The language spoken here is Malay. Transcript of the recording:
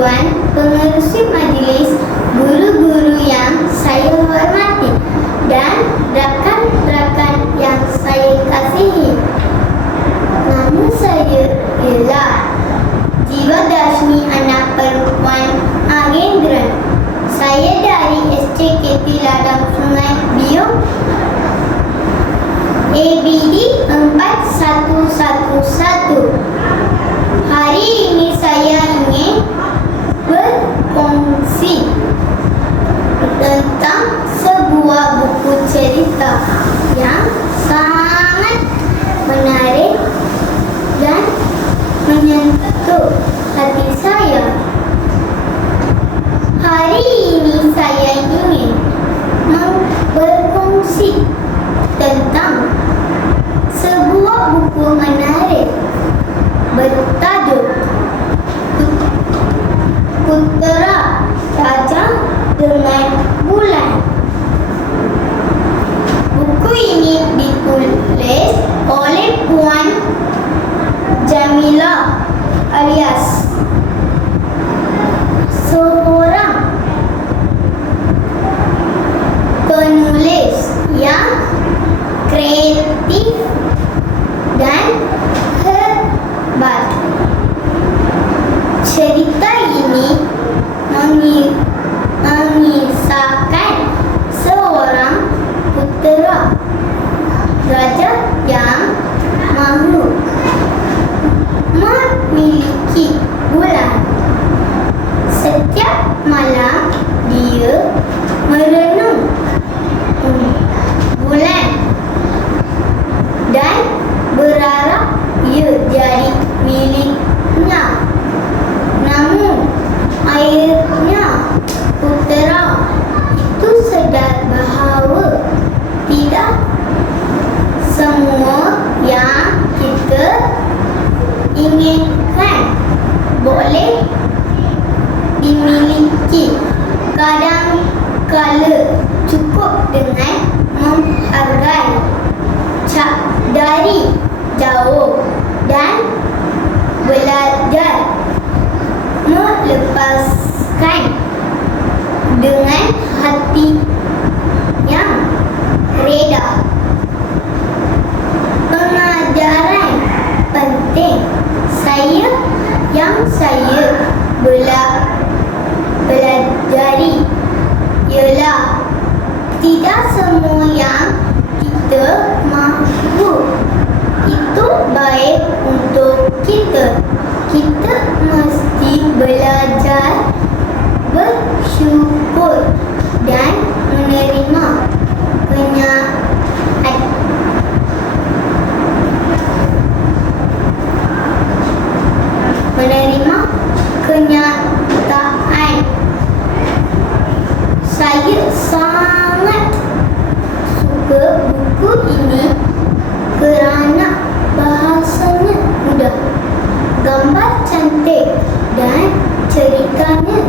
tuan pengerusi majlis, guru-guru yang saya hormati dan rakan-rakan yang saya kasihi. Nama saya ialah Jiwa Dashni anak perempuan Agendran. Saya dari SCKT Ladang Sungai Biong ABD 4111. Hari ini saya ingin berkongsi tentang sebuah buku cerita yang sangat menarik dan menyentuh hati saya. Hari ini saya ingin berkongsi tentang sebuah buku menarik bertajuk Putera Raja dengan Bulan. മല നീര് മരു dimiliki. Kadang kala cukup dengan menghargai cak dari jauh dan belajar melepaskan dengan hati yang reda. Pengajaran penting saya yang saya bela ialah tidak semua yang kita mahu buku ini kerana bahasanya mudah. Gambar cantik dan ceritanya